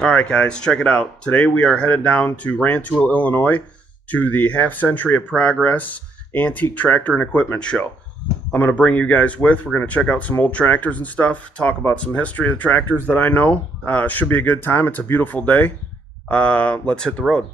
All right, guys, check it out. Today we are headed down to Rantoul, Illinois, to the Half Century of Progress Antique Tractor and Equipment Show. I'm going to bring you guys with. We're going to check out some old tractors and stuff, talk about some history of the tractors that I know. Should be a good time. It's a beautiful day. Let's hit the road.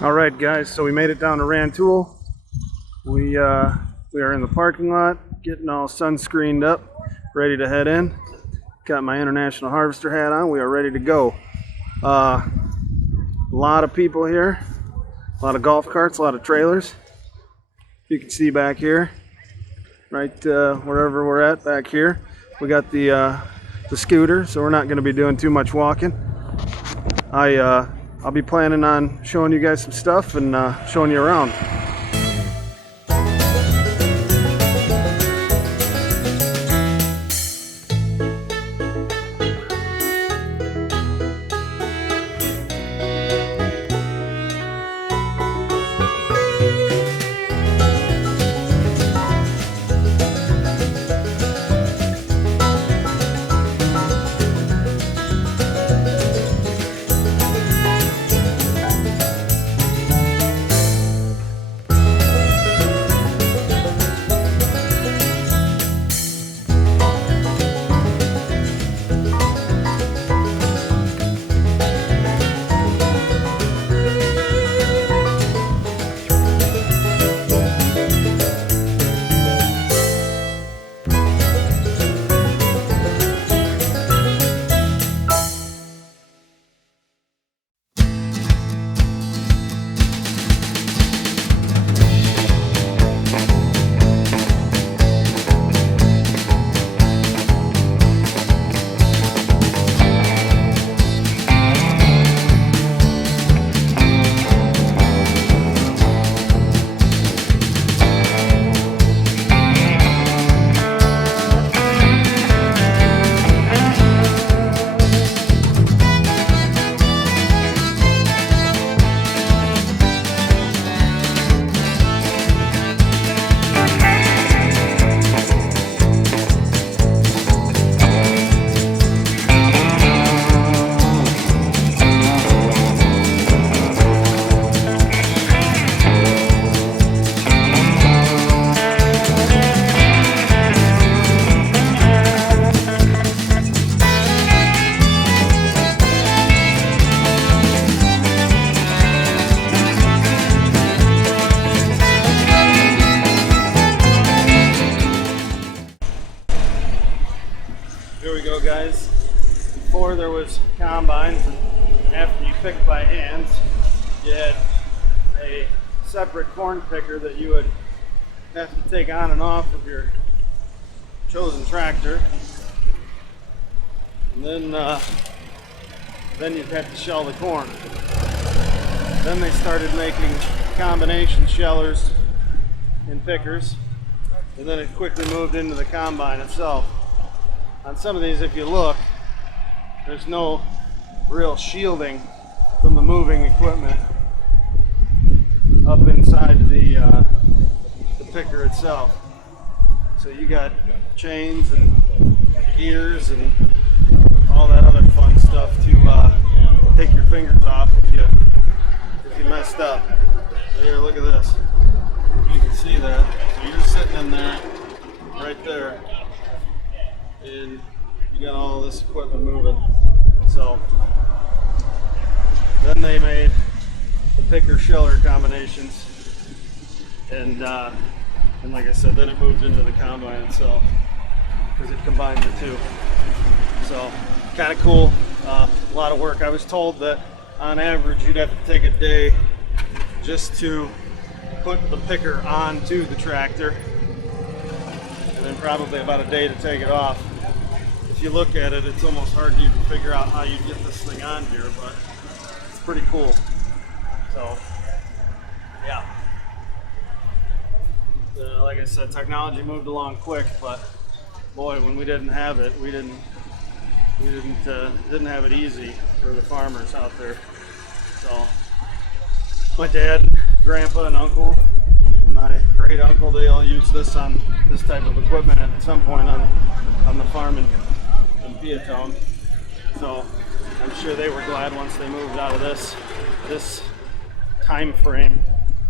Alright guys, so we made it down to Rantoul. We are in the parking lot, getting all sunscreened up, ready to head in. Got my International Harvester hat on, we are ready to go. A lot of people here, a lot of golf carts, a lot of trailers. You can see back here, right wherever we're at back here. We got the scooter, so we're not going to be doing too much walking. I'll be planning on showing you guys some stuff and showing you around. Here we go, guys. Before there was combines, and after you picked by hands, you had a separate corn picker that you would have to take on and off of your chosen tractor. And then you'd have to shell the corn. Then they started making combination shellers and pickers, and then it quickly moved into the combine itself. On some of these, if you look, there's no real shielding from the moving equipment up inside the picker itself. So you got chains and gears and all that other fun stuff to take your fingers off if you messed up. So here, look at this. You can see that. So you're sitting in there, right there, and you got all this equipment moving. So then they made the picker sheller combinations, and like I said, then it moved into the combine itself because it combined the two. So kind of cool. A lot of work. I was told that on average you'd have to take a day just to put the picker onto the tractor and then probably about a day to take it off. If you look at it, it's almost hard to even figure out how you get this thing on here, but it's pretty cool. So, yeah. Like I said, technology moved along quick, but boy, when we didn't have it, we didn't have it easy for the farmers out there. So, my dad, grandpa, and uncle, and my great uncle, they all used this type of equipment at some point on the farm in Peatone. So I'm sure they were glad once they moved out of this time frame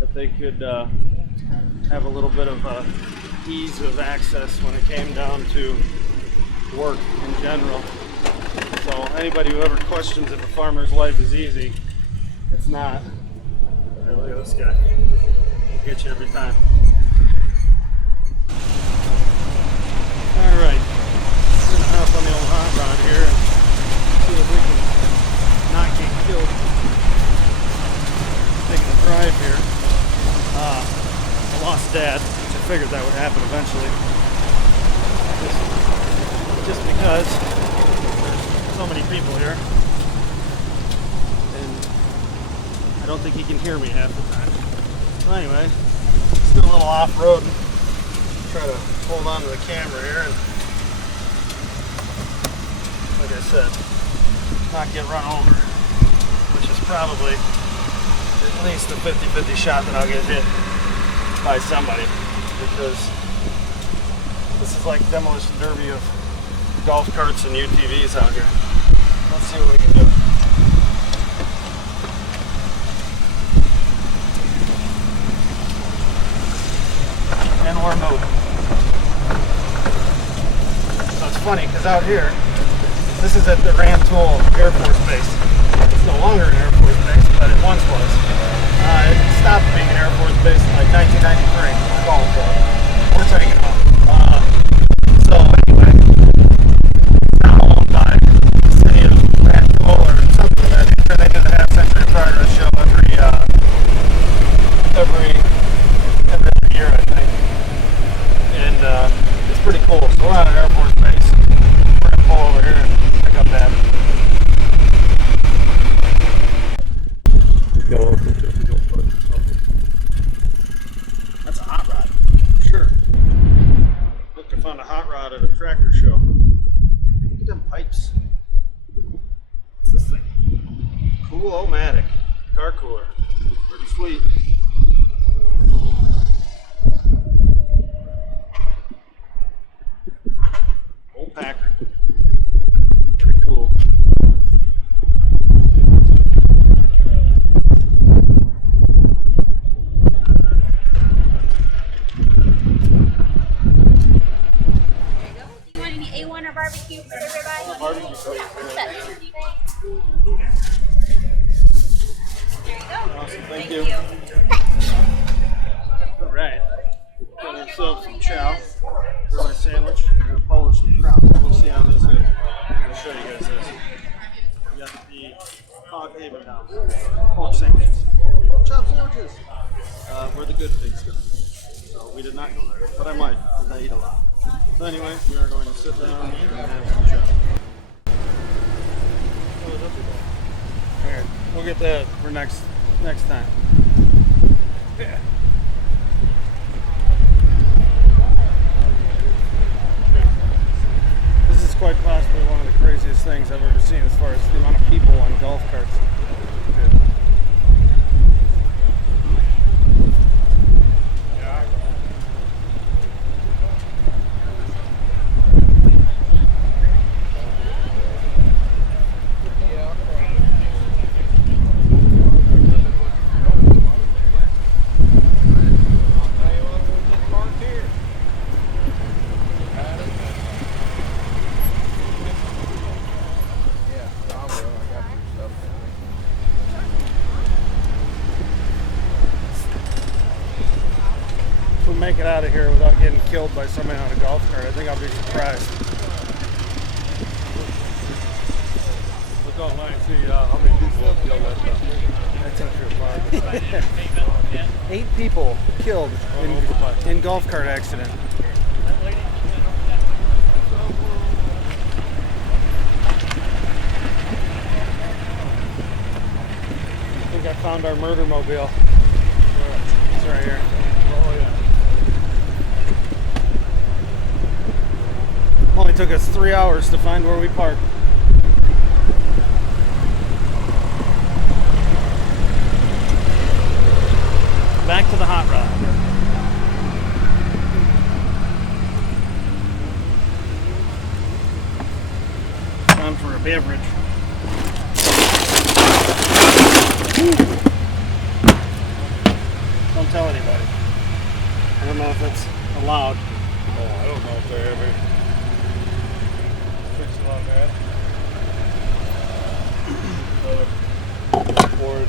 that they could have a little bit of ease of access when it came down to work in general. So anybody who ever questions if a farmer's life is easy, it's not. Hey, look at this guy. He'll get you every time. Alright. We're gonna hop on the old hot rod here and see if we can not get killed taking a drive here. I lost Dad, which I figured that would happen eventually. Just because there's so many people here. And I don't think he can hear me half the time. So anyway, let's do a little off-road. Try to hold on to the camera here and, like I said, not get run over, which is probably at least a 50-50 shot that I'll get hit by somebody, because this is like demolition derby of golf carts and UTVs out here. Let's see what we can do. And we're moving. So it's funny, because out here, this is at the Rantoul Air Force Base. It's no longer an Air Force Base, but it once was. It stopped being an Air Force Base in like 1993. We're taking off. So anyway, now owned by the city of Rantoul or something of that nature. They did a half-century progress show every other year, I think. And it's pretty cool. So we're on an Air Force Base. We're going to pull over here and pick up that. That's a hot rod, for sure. Looked to find a hot rod at a tractor show. Look at them pipes. What's this thing? Cool-o-matic car cooler. Pretty sweet. Old Packer. Pretty cool. A1 or barbecue for everybody? Barbecue, please. There you go. Awesome, thank you. All right. Got ourselves some chow for my sandwich. We're going to polish some trout. We'll see how this is. I'll show you guys this. We got the Hog Haven House. Pork sandwiches. Pork chop sandwiches. Where the good things go. So we did not go there, but I might, because I eat a lot. So anyway, we are going to sit down and have some chow. Here, we'll get that for next time. Yeah. This is quite possibly one of the craziest things I've ever seen as far as the amount of people on golf carts. Good. Make it out of here without getting killed by somebody on a golf cart. I think I'll be surprised. Look online and see how many people have killed that stuff. 8 people killed in golf cart accident. found our murder mobile. It's right here. Oh yeah. Only took us 3 hours to find where we parked. Back to the hot rod. Time for a beverage. Don't tell anybody. I don't know if that's allowed. Oh, I don't know if they ever fix it on that. Another Ford.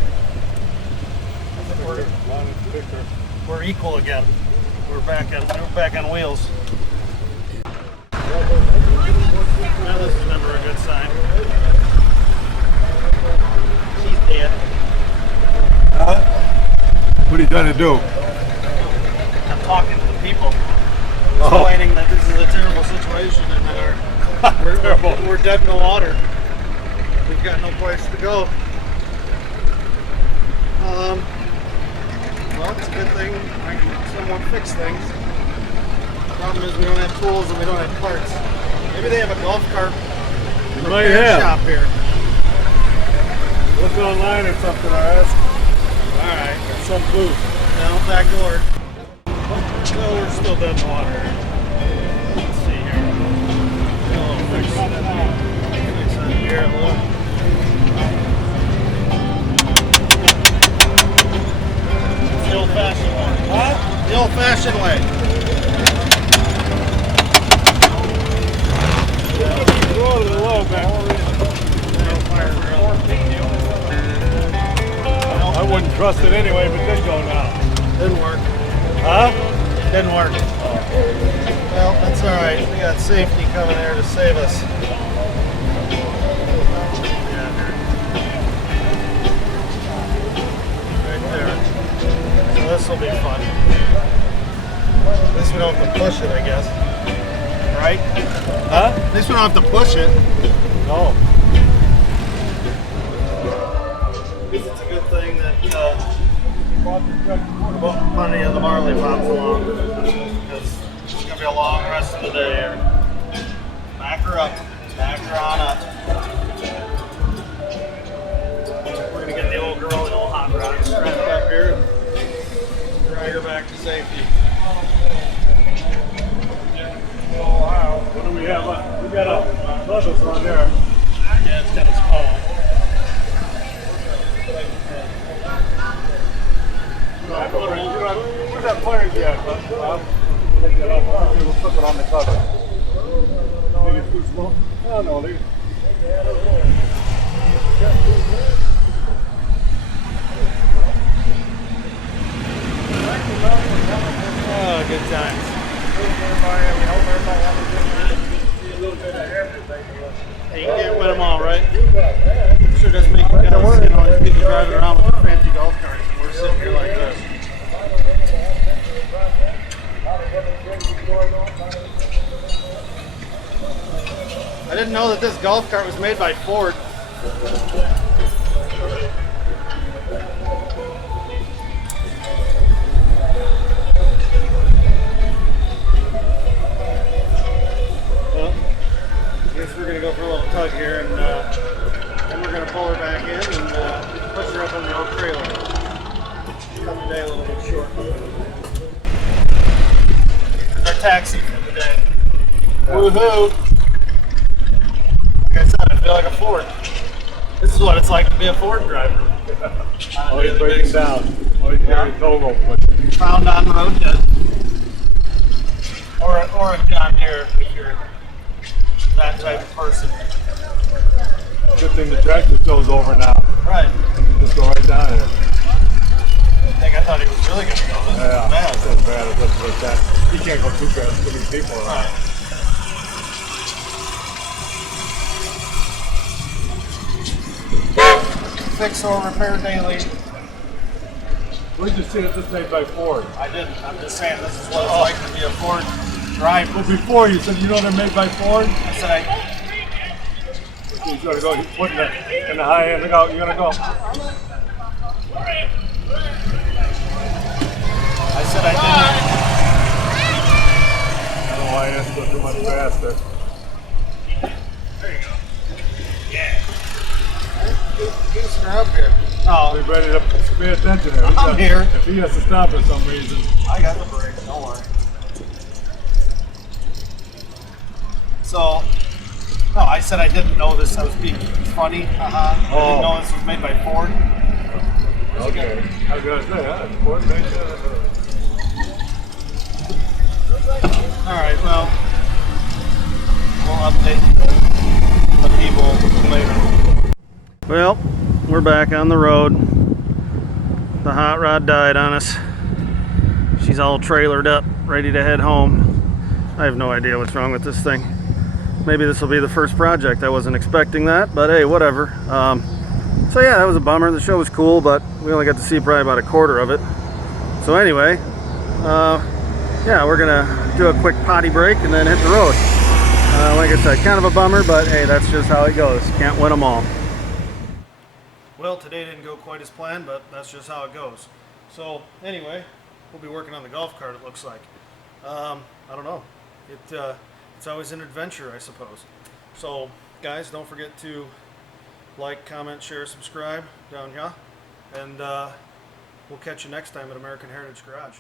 Line and sticker. We're equal again. We're back on wheels. Well, this is never a good sign. She's dead. What are you trying to do? I'm talking to the people, explaining that this is a terrible situation and that we're dead in the water. We've got no place to go. Well, it's a good thing I can somewhat fix things. The problem is we don't have tools and we don't have parts. Maybe they have a golf cart might repair have. shop here. Look online or something, I ask. Alright, Some booth. now back to work. No, we're still dead in the water. Let's see here. Oh, fix that here. Look. It's the old-fashioned way. Huh? The old-fashioned way. Roll it low, man. I wouldn't trust it anyway if it did go now. Didn't work. Huh? Didn't work. Well, that's alright. We got safety coming there to save us. Yeah, right there. So this will be fun. At least we don't have to push it, I guess. Right? Huh? At least we don't have to push it. No. At least it's a good thing that money of the barley pops along. Because it's going to be a long rest of the day here. Back her up. Back her on up. We're going to get the old girl in old hot rod strapped up here and drag her back to safety. Oh, wow. What do we have? We got a bubbles on there. Yeah, it's got its paw. Where's that player's at? Take that off. We'll flip it on the cover. Think it's too small? Oh, no, leave it. Oh, good times. Hey, you can't win them all, right? Sure does make you jealous, you know, people driving around with their fancy golf carts and we're sitting here like this. I didn't know that this golf cart was made by Ford. Well, I guess we're going to go for a little tug here and then we're going to pull her back in and push her up on the old trailer. Cut the day a little bit short. Our taxi for the day. Woohoo! Like I said, I feel like a Ford. This is what it's like to be a Ford driver. Always breaking down. Always carrying tow rope with you. Found on the road yet. Or a John Deere if you're that type of person. Good thing the tractor show's over now. Right. You can just go right down here. I thought he was really going to go. This is Yeah, bad. that's bad. That's like that. You can't go too fast. Too many people around. Right. Fix or repair daily. We just seen it just made by Ford. I didn't. I'm just saying this is what it's like to be a Ford driver. Well, before you said, you know they're made by Ford? I said You gotta go, you put in the high end. Look out, you gotta go. I said I didn't. I don't know why I asked to go too much faster. There you go. Yeah. He's up here. Oh, Be ready to pay attention there. I'm here. If he has to stop for some reason. I got the brakes, don't worry. So, no, I said I didn't know this. I was being funny. I didn't know this was made by Ford. Okay. I was gonna say, Ford made that. Alright, well, we'll update the people later. Well, we're back on the road. The hot rod died on us. She's all trailered up, ready to head home. I have no idea what's wrong with this thing. Maybe this will be the first project. I wasn't expecting that, but hey, whatever. So yeah, that was a bummer. The show was cool, but we only got to see probably about a quarter of it. So anyway, yeah, we're gonna do a quick potty break and then hit the road. Like I said, kind of a bummer, but hey, that's just how it goes. Can't win them all. Well, today didn't go quite as planned, but that's just how it goes. So anyway, we'll be working on the golf cart, it looks like. I don't know. It's always an adventure, I suppose. So guys, don't forget to like, comment, share, subscribe down here. And we'll catch you next time at American Heritage Garage.